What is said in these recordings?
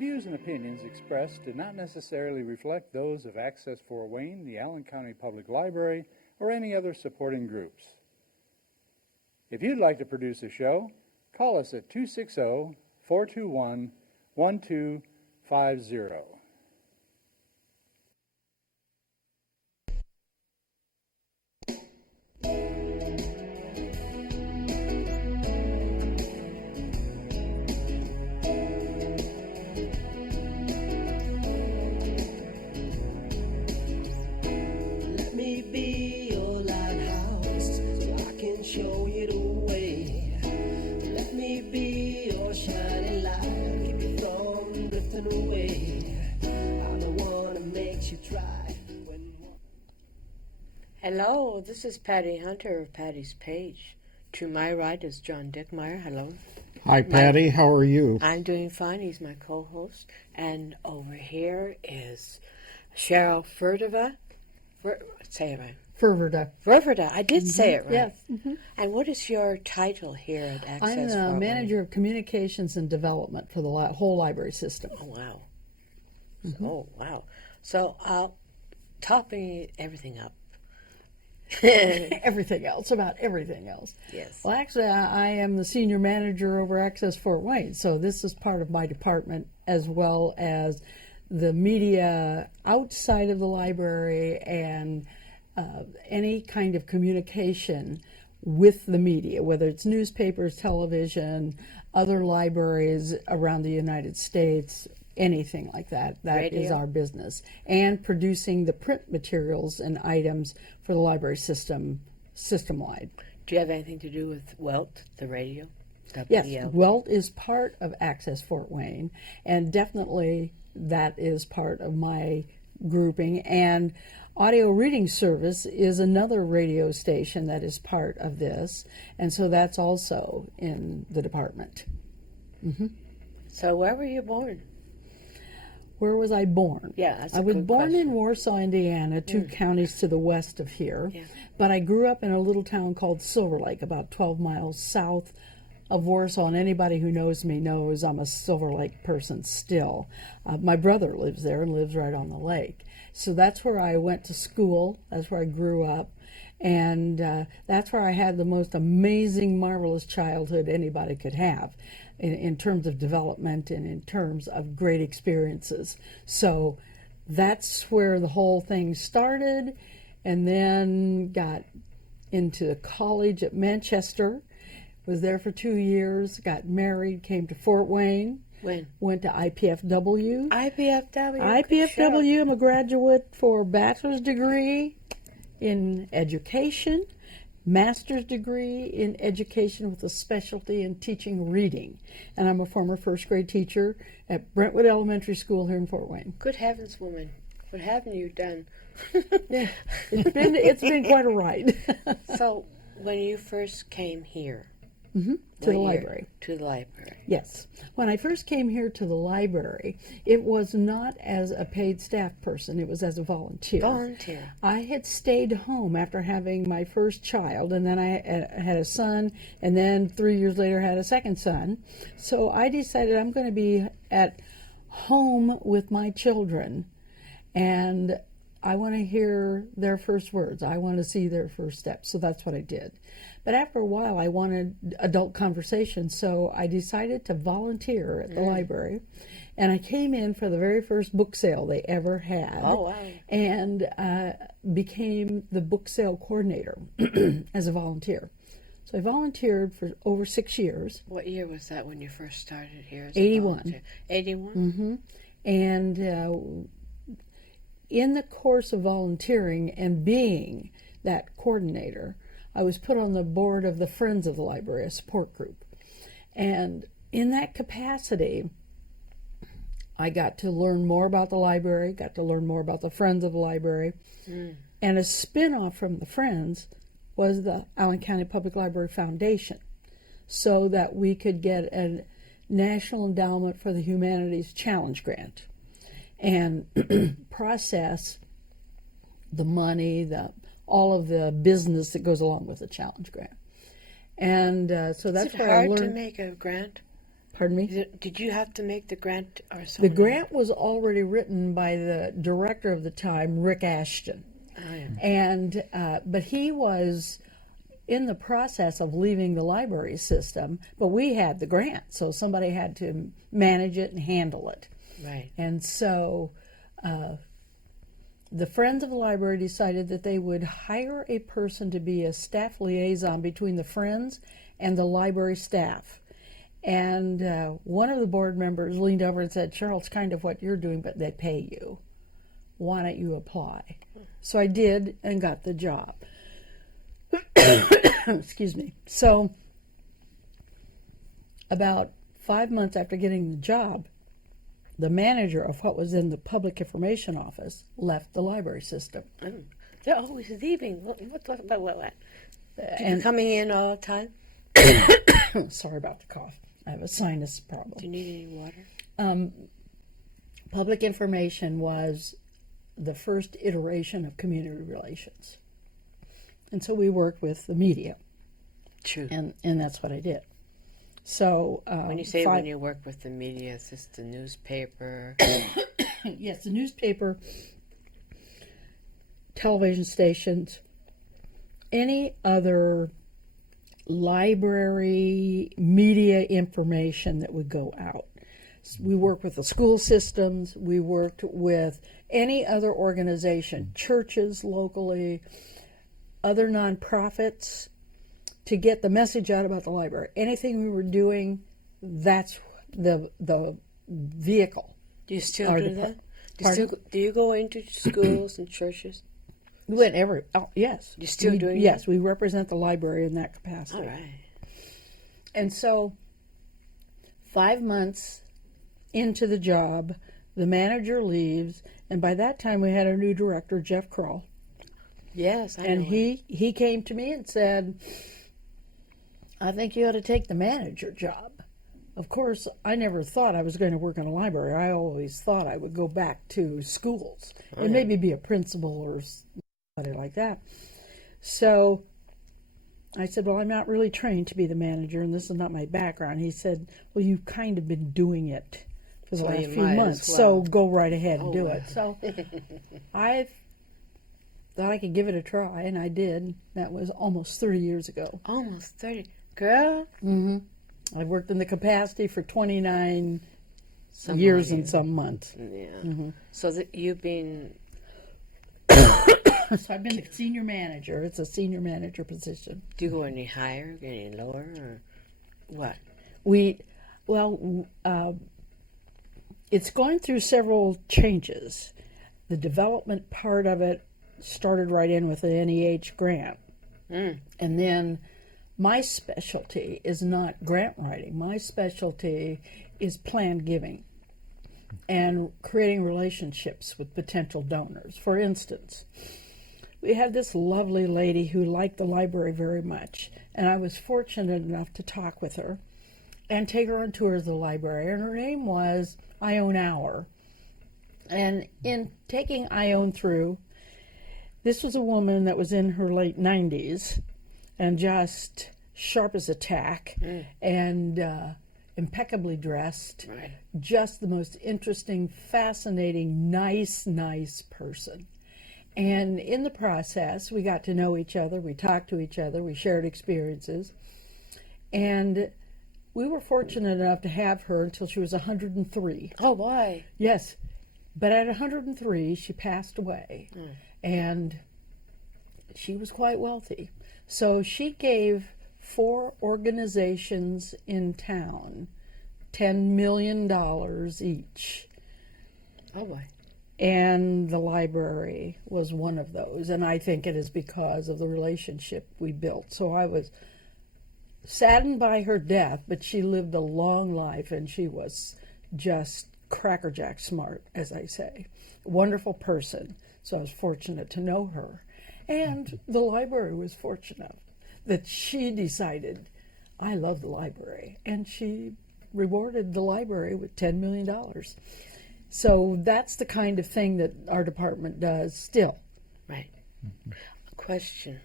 views and opinions expressed do not necessarily reflect those of Access Fort Wayne, the Allen County Public Library, or any other supporting groups. If you'd like to produce a show, call us at 260-421-1250. Show you the way. Let me be your shining light. Keep you from drifting away. I'm the one that makes you try. Hello, this is Patty Hunter of Patty's Page. To my right is John Dickmeyer. Hello. Hi, Patty. How are you? I'm doing fine. He's my co-host. And over here is Cheryl Ferverda. Say it right. Ferverda. I did say it right. Yes. Mm-hmm. And what is your title here at Access I'm the Fort manager of communications and development for the whole library system. Oh, wow. Mm-hmm. Oh, wow. So, topping everything up. Everything else, about everything else. Yes. Well, actually, I am the senior manager over Access Fort Wayne, so this is part of my department, as well as the media outside of the library and any kind of communication with the media, whether it's newspapers, television, other libraries around the United States, anything like that. That is our business. And producing the print materials and items for the library system-wide. Do you have anything to do with WELT, the radio? Yes, WELT is part of Access Fort Wayne, and definitely that is part of my grouping. And Audio Reading Service is another radio station that is part of this, and so that's also in the department. Mm-hmm. So where were you born? Where was I born? Yeah, that's I was born in Warsaw, Indiana, 2 counties to the west of here, but I grew up in a little town called Silver Lake, about 12 miles south of Warsaw, and anybody who knows me knows I'm a Silver Lake person still. My brother lives there and lives right on the lake. So that's where I went to school, that's where I grew up, and that's where I had the most amazing, marvelous childhood anybody could have in terms of development and in terms of great experiences. So that's where the whole thing started, and then got into college at Manchester, was there for 2 years, got married, came to Fort Wayne. When? Went to IPFW. IPFW? IPFW, I'm a graduate for a bachelor's degree in education, master's degree in education with a specialty in teaching reading. And I'm a former first grade teacher at Brentwood Elementary School here in Fort Wayne. Good heavens, woman. What haven't you done? Yeah, it's been quite a ride. So, when you first came here, to the library. To the library. Yes. When I first came here to the library, it was not as a paid staff person. It was as a volunteer. Volunteer. I had stayed home after having my first child, and then I had a son, and then 3 years later had a second son. So I decided I'm going to be at home with my children, and I want to hear their first words. I want to see their first steps. So that's what I did. But after a while, I wanted adult conversation, so I decided to volunteer at the library. And I came in for the very first book sale they ever had. Oh, wow. And became the book sale coordinator as a volunteer. So I volunteered for over 6 years. What year was that when you first started here as 81. a volunteer? 81? Mm-hmm. And in the course of volunteering and being that coordinator, I was put on the board of the Friends of the Library, a support group. And in that capacity, I got to learn more about the library, got to learn more about the Friends of the Library. And a spin-off from the Friends was the Allen County Public Library Foundation, so that we could get a National Endowment for the Humanities Challenge Grant and process the money, all of the business that goes along with the challenge grant. And so that's Is it where I hard learned. to make a grant? Pardon me? Did you have to make the grant or The something? grant was already written by the director of the time, Rick Ashton. Oh, yeah. And but he was in the process of leaving the library system, but we had the grant, so somebody had to manage it and handle it. Right. And so the Friends of the Library decided that they would hire a person to be a staff liaison between the Friends and the library staff. And one of the board members leaned over and said, Cheryl, it's kind of what you're doing, but they pay you. Why don't you apply? So I did and got the job. Excuse me. So about 5 months after getting the job, the manager of what was in the public information office left the library system. They're always leaving. What? And Coming in all the time? sorry about the cough. I have a sinus problem. Do you need any water? Public information was the first iteration of community relations. And so we worked with the media, True. and that's what I did. So When you say when you work with the media, is this the newspaper? yes, the newspaper, television stations, any other library media information that would go out. We worked with the school systems. We worked with any other organization, churches locally, other nonprofits, to get the message out about the library. Anything we were doing, that's the vehicle. Do you still Our do depart- that? Do you go into schools and churches? We went yes. You're still doing Yes, we represent the library in that capacity. All right. And so 5 months into the job, the manager leaves, and by that time we had a new director, Jeff Kroll. Yes, I And know him. he came to me and said, I think you ought to take the manager job. Of course, I never thought I was going to work in a library. I always thought I would go back to schools and maybe be a principal or something like that. So I said, well, I'm not really trained to be the manager, and this is not my background. He said, well, you've kind of been doing it for the So last you few might as months, well. so go right ahead and do wow. it. So I thought I could give it a try, and I did. That was almost 30 years ago. Almost 30. Girl. I worked in the capacity for 29 Some years more and some months. Yeah. So that you've been... So I've been the senior manager. It's a senior manager position. Do you go any higher, any lower, or what? It's going through several changes. The development part of it started right in with the NEH grant. And then my specialty is not grant writing. My specialty is planned giving and creating relationships with potential donors. For instance, we had this lovely lady who liked the library very much, and I was fortunate enough to talk with her and take her on tour of the library, and her name was Ione Hour. And in taking Ione through, this was a woman that was in her late 90s and just sharp as a tack and impeccably dressed. Right. Just the most interesting, fascinating, nice person. And in the process, we got to know each other, we talked to each other, we shared experiences. And we were fortunate enough to have her until she was 103. Oh, boy. Yes. But at 103, she passed away. And she was quite wealthy. So she gave 4 organizations in town $10 million each. Oh, boy. And the library was one of those. And I think it is because of the relationship we built. So I was saddened by her death, but she lived a long life, and she was just crackerjack smart, as I say. Wonderful person. So I was fortunate to know her. And the library was fortunate that she decided, I love the library. And she rewarded the library with $10 million. So that's the kind of thing that our department does still. Right. A question.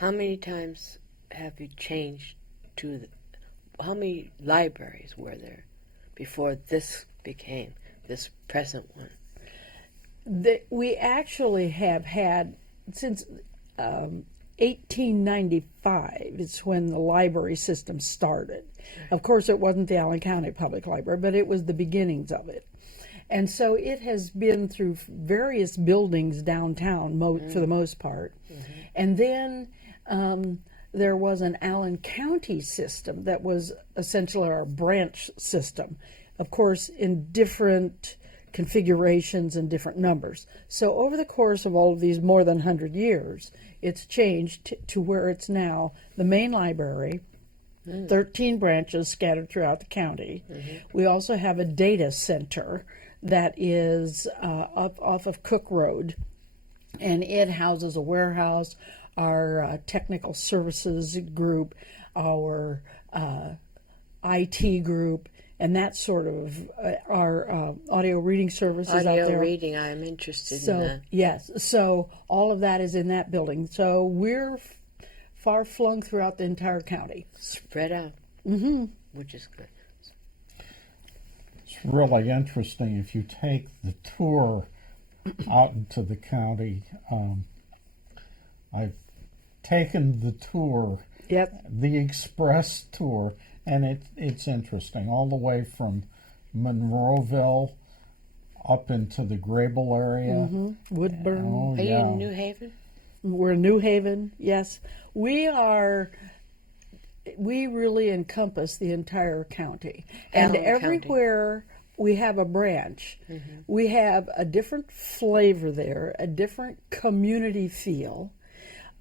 How many times have you changed to many libraries were there before this became this present one? We actually have had since 1895. It's when the library system started. Of course, it wasn't the Allen County Public Library, but it was the beginnings of it. And so it has been through various buildings downtown for the most part. And then there was an Allen County system that was essentially our branch system, of course, in different configurations and different numbers. So over the course of all of these more than 100 years, it's changed to where it's now the main library, 13 branches scattered throughout the county. We also have a data center that is up off of Cook Road, and it houses a warehouse, our technical services group, our IT group, and that sort of our audio reading services out there. Audio reading, I'm interested in that. Yes, so all of that is in that building. So we're far flung throughout the entire county. Spread out, which is good. It's really interesting if you take the tour out into the county. I've taken the tour, the express tour, and it's interesting, all the way from Monroeville up into the Grable area. Woodburn. Oh, Are you yeah. in New Haven? We're in New Haven, yes. We really encompass the entire county. And Allen everywhere we have a branch, we have a different flavor there, a different community feel.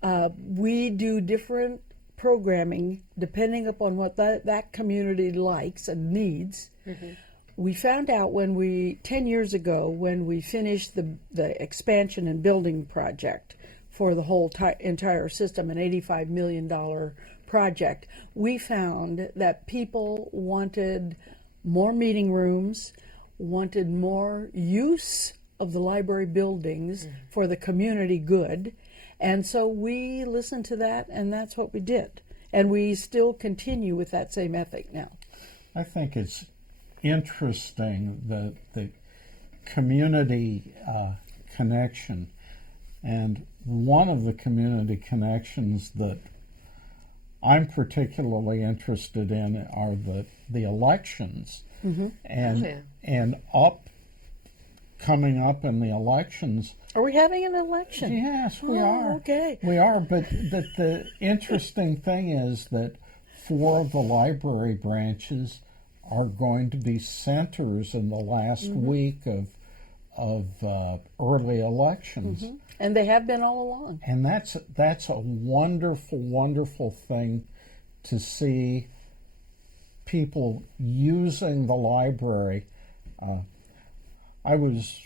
We do different programming depending upon what that community likes and needs. We found out 10 years ago, when we finished the expansion and building project for the whole entire system, an $85 million project, we found that people wanted more meeting rooms, wanted more use of the library buildings for the community good. And so we listened to that, and that's what we did. And we still continue with that same ethic now. I think it's interesting that the community connection, and one of the community connections that I'm particularly interested in are the elections, and coming up in the elections. Are we having an election? Yes, we are. Okay. We are, but the interesting thing is that 4 of the library branches are going to be centers in the last week of early elections. And they have been all along. And that's a wonderful, wonderful thing to see people using the library. I was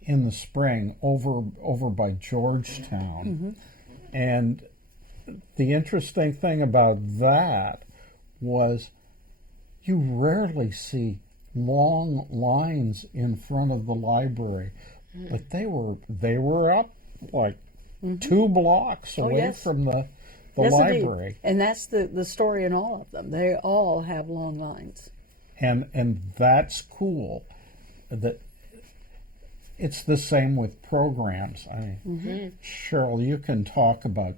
in the spring over by Georgetown, and the interesting thing about that was you rarely see long lines in front of the library, but they were up like 2 blocks away from the library. Indeed. And that's the story in all of them. They all have long lines. And that's cool. That it's the same with programs. I mean, Cheryl, you can talk about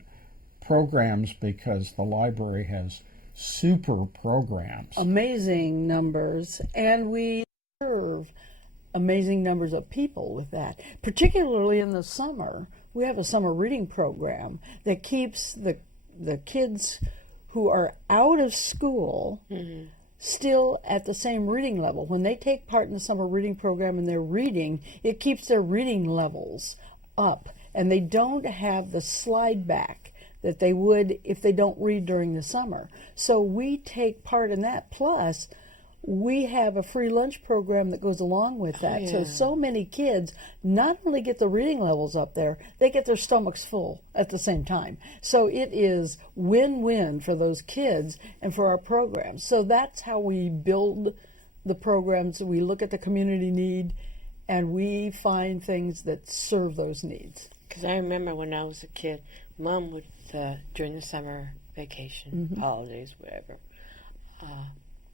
programs because the library has super programs. Amazing numbers, and we serve amazing numbers of people with that. Particularly in the summer, we have a summer reading program that keeps the kids who are out of school still at the same reading level. When they take part in the summer reading program and they're reading, it keeps their reading levels up, and they don't have the slide back that they would if they don't read during the summer. So we take part in that. Plus, we have a free lunch program that goes along with that. So many kids not only get the reading levels up there, they get their stomachs full at the same time. So it is win-win for those kids and for our programs. So that's how we build the programs. We look at the community need, and we find things that serve those needs. Because I remember when I was a kid, Mom would, during the summer vacation, holidays, whatever,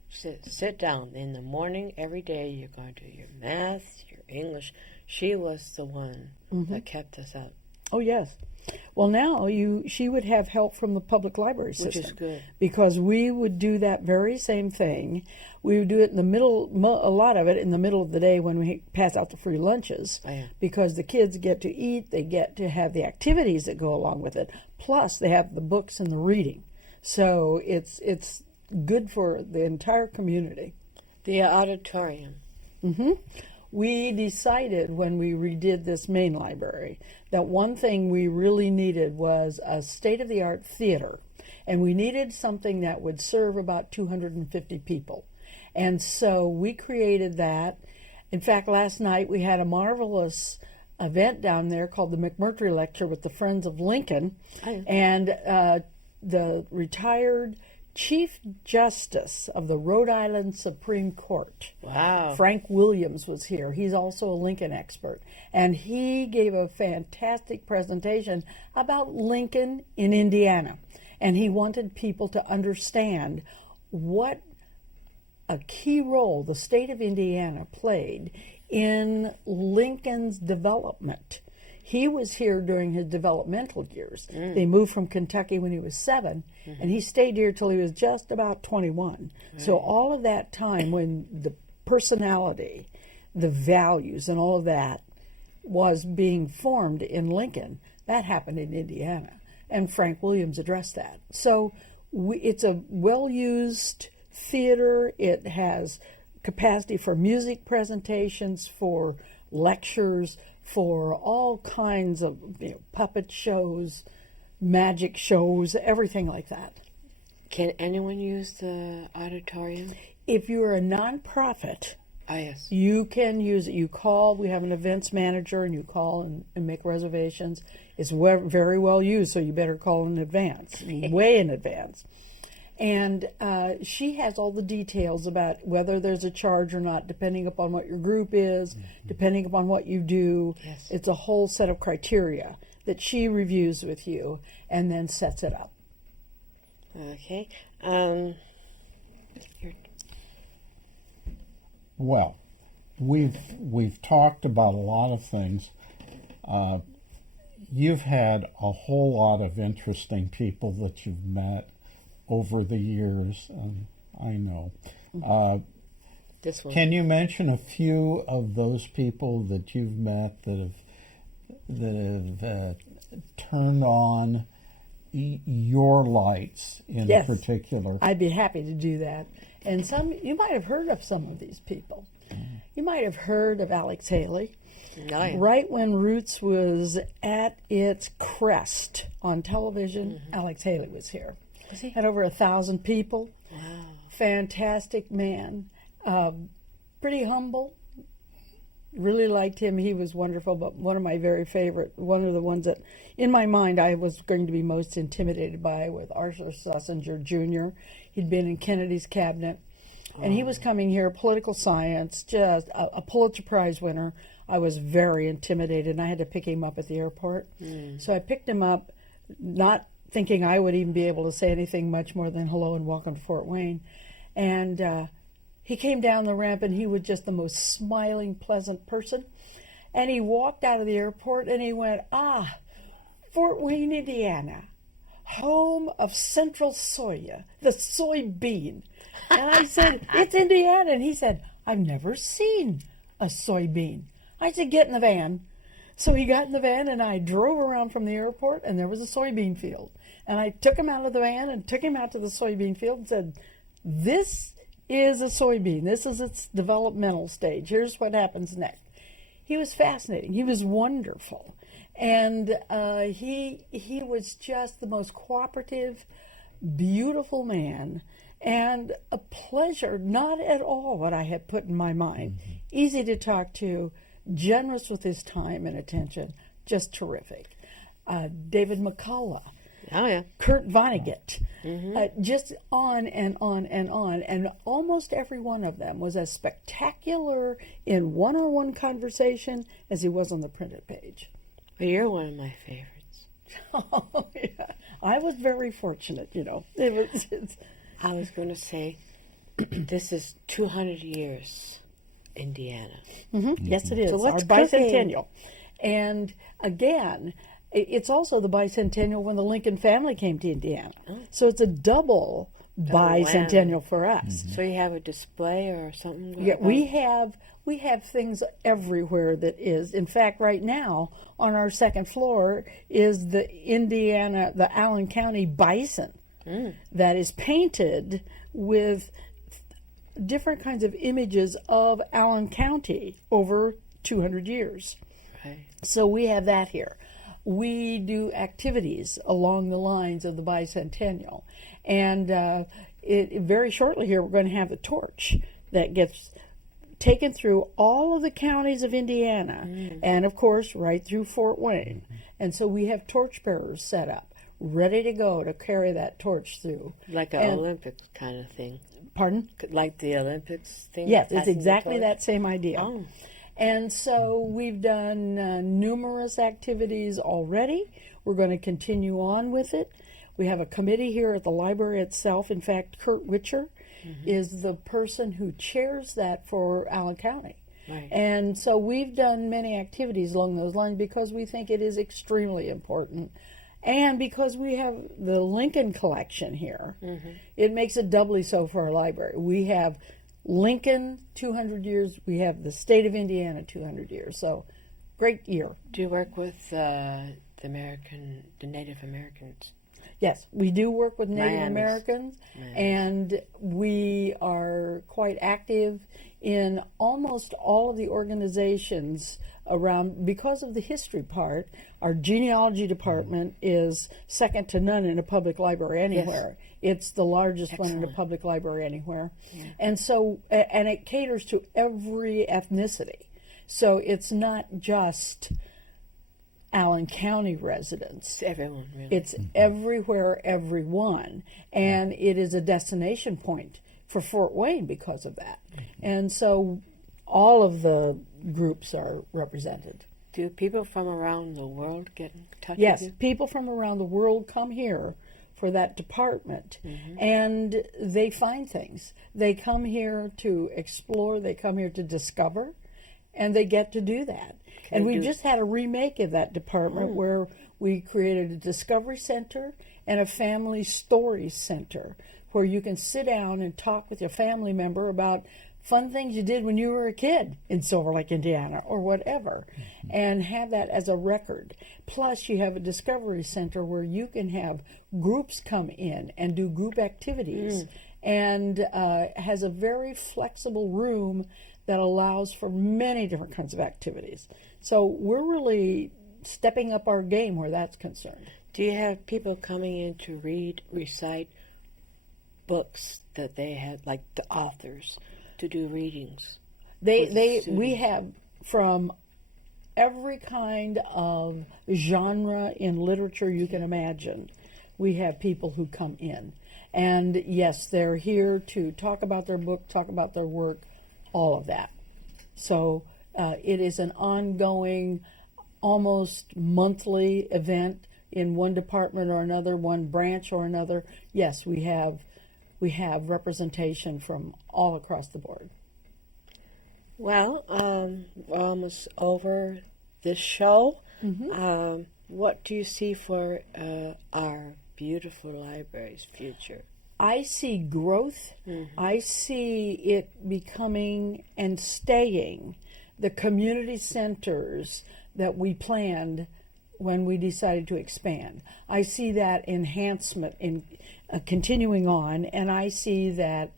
sit down in the morning every day. You're going to do your math, your English. She was the one that kept us up. Oh, yes. Well, now she would have help from the public library system. Which is good. Because we would do that very same thing. We would do it in the middle, a lot of it in the middle of the day when we pass out the free lunches. Oh, yeah. Because the kids get to eat, they get to have the activities that go along with it. Plus, they have the books and the reading. So it's good for the entire community. The auditorium. We decided when we redid this main library that one thing we really needed was a state-of-the-art theater. And we needed something that would serve about 250 people. And so we created that. In fact, last night we had a marvelous event down there called the McMurtry Lecture with the Friends of Lincoln. And the retired Chief Justice of the Rhode Island Supreme Court, Wow. Frank Williams, was here. He's also a Lincoln expert. And he gave a fantastic presentation about Lincoln in Indiana. And he wanted people to understand what a key role the state of Indiana played in Lincoln's development. He was here during his developmental years. They moved from Kentucky when he was 7, and he stayed here till he was just about 21. So all of that time when the personality, the values, and all of that was being formed in Lincoln, that happened in Indiana. And Frank Williams addressed that. So it's a well-used theater. It has capacity for music presentations, for lectures, for all kinds of puppet shows, magic shows, everything like that. Can anyone use the auditorium? If you're a nonprofit, Yes. you can use it. You call, we have an events manager, and you call and make reservations. It's very well used, so you better call in advance, way in advance. And she has all the details about whether there's a charge or not, depending upon what your group is, depending upon what you do. Yes. It's a whole set of criteria that she reviews with you and then sets it up. Okay. Well, we've talked about a lot of things. You've had a whole lot of interesting people that you've met over the years, I know. This one. Can you mention a few of those people that you've met that have turned on your lights in Yes. particular? I'd be happy to do that. And you might have heard of some of these people. You might have heard of Alex Haley. Oh, yeah. Right when Roots was at its crest on television, Alex Haley was here. Was he? Had over 1,000 people. Wow. Fantastic man. Pretty humble. Really liked him. He was wonderful, but one of my very favorite, one of the ones that, in my mind, I was going to be most intimidated by was Arthur Schlesinger Jr. He'd been in Kennedy's cabinet, and he was coming here, political science, just a Pulitzer Prize winner. I was very intimidated, and I had to pick him up at the airport. So I picked him up, not thinking I would even be able to say anything much more than hello and welcome to Fort Wayne. And he came down the ramp, and he was just the most smiling, pleasant person. And he walked out of the airport, and he went, Fort Wayne, Indiana, home of Central Soya, the soybean. And I said, it's Indiana. And he said, I've never seen a soybean. I said, get in the van. So he got in the van, and I drove around from the airport, and there was a soybean field. And I took him out of the van and took him out to the soybean field and said, this is a soybean. This is its developmental stage. Here's what happens next. He was fascinating. He was wonderful. And he was just the most cooperative, beautiful man, and a pleasure, not at all what I had put in my mind. Easy to talk to, generous with his time and attention, just terrific. David McCullough, Oh, yeah. Kurt Vonnegut, just on and on and on. And almost every one of them was as spectacular in one-on-one conversation as he was on the printed page. Well, you're one of my favorites. Oh, yeah. I was very fortunate, you know. I I was going to say, This is 200 years, Indiana. Yes, it is. So what's our cooking? bicentennial. And again, it's also the bicentennial when the Lincoln family came to Indiana. So it's a double bicentennial for us. So you have a display or something? Yeah, like we have things everywhere that is. In fact, right now on our second floor is the Allen County bison that is painted with different kinds of images of Allen County over 200 years. Right. So we have that here. We do activities along the lines of the bicentennial. And very shortly here, we're going to have a torch that gets taken through all of the counties of Indiana and, of course, right through Fort Wayne. And so we have torch bearers set up, ready to go to carry that torch through. Like an Olympics kind of thing. Pardon? Like the Olympics thing? Yes, it's passing the exactly torch? that same idea. Oh. And so we've done numerous activities already. We're going to continue on with it. We have a committee here at the library itself. In fact, Kurt Witcher is the person who chairs that for Allen County. Right. And so we've done many activities along those lines because we think it is extremely important. And because we have the Lincoln collection here, it makes it doubly so for our library. We have Lincoln 200 years, we have the state of Indiana 200 years. So great year. Do you work with the Native Americans? Yes, we do work with Native Miamis. Americans, and we are quite active in almost all of the organizations around. Because of the history part, our genealogy department is second to none in a public library anywhere. It's the largest one in a public library anywhere. And so, and it caters to every ethnicity. So it's not just Allen County residents. It's everyone, really. It's everywhere, everyone. And it is a destination point for Fort Wayne because of that. And so all of the groups are represented. Do people from around the world get in touch Yes, with you? people from around the world come here for that department, and they find things. They come here to explore, they come here to discover, and they get to do that. And we just had a remake of that department where we created a discovery center and a family stories center where you can sit down and talk with your family member about fun things you did when you were a kid in Silver Lake, Indiana, or whatever, and have that as a record. Plus, you have a discovery center where you can have groups come in and do group activities, and has a very flexible room that allows for many different kinds of activities. So we're really stepping up our game where that's concerned. Do you have people coming in to recite books that they had, like the authors, to do readings? We have from every kind of genre in literature you can imagine. We have people who come in. And yes, they're here to talk about their book, talk about their work, all of that. So it is an ongoing, almost monthly event in one department or another, one branch or another. Yes, we have representation from all across the board. Well, we're almost over this show. What do you see for our beautiful library's future? I see growth. I see it becoming and staying the community centers that we planned when we decided to expand. I see that enhancement in continuing on, and I see that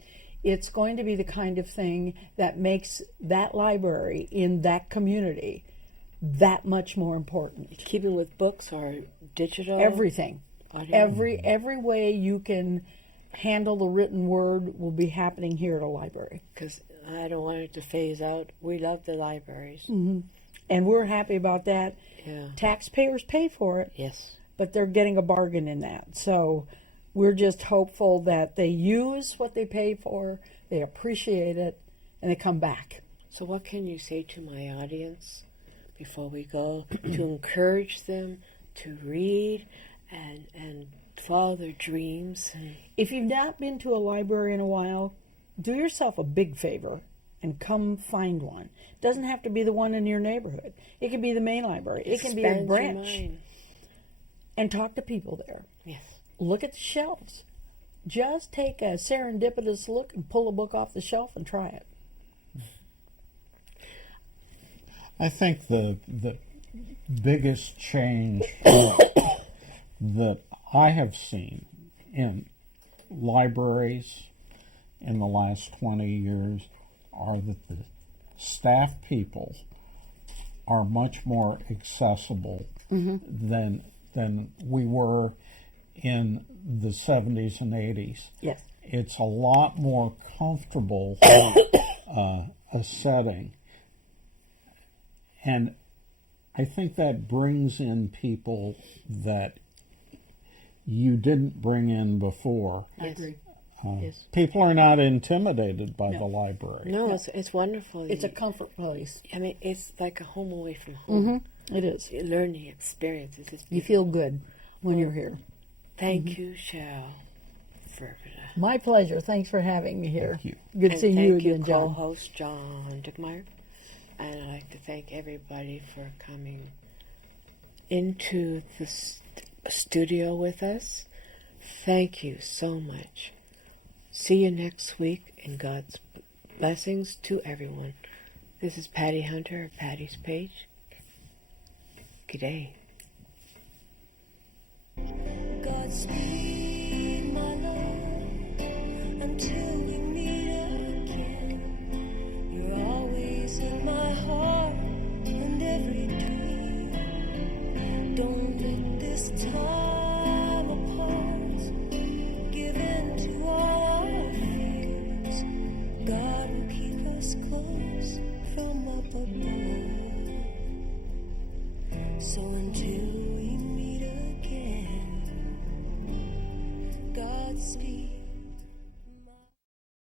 it's going to be the kind of thing that makes that library in that community that much more important. Keeping with books or digital? Everything. Audio? Every way you can handle the written word will be happening here at a library. Because I don't want it to phase out. We love the libraries. And we're happy about that. Yeah. Taxpayers pay for it, Yes. but they're getting a bargain in that. So we're just hopeful that they use what they pay for, they appreciate it, and they come back. So what can you say to my audience before we go to encourage them to read and follow their dreams? If you've not been to a library in a while, do yourself a big favor and come find one. It doesn't have to be the one in your neighborhood. It can be the main library. It can be a Expand your branch. mind. And talk to people there. Yes. Look at the shelves. Just take a serendipitous look and pull a book off the shelf and try it. I think the biggest change that I have seen in libraries in the last 20 years are that the staff people are much more accessible than we were in the 70s and 80s. Yes. It's a lot more comfortable a setting. And I think that brings in people that you didn't bring in before. I agree. Yes. People are not intimidated by the library. No, it's wonderful. It's a comfort place. I mean, it's like a home away from home. It is. Learning experiences. It's You feel good when you're here. Thank you, Cheryl Ferverda. My pleasure. Thanks for having me here. Thank you. Good And seeing you thank again, John. co-host John Dickmeyer. And I'd like to thank everybody for coming into the studio with us. Thank you so much. See you next week, and God's blessings to everyone. This is Patty Hunter of Patty's Page. Good day. Godspeed, my love, until we meet again. You're always in my heart and every dream. Don't let this time apart give in to all our fears. God will keep us close from up above. So until we meet again, Godspeed.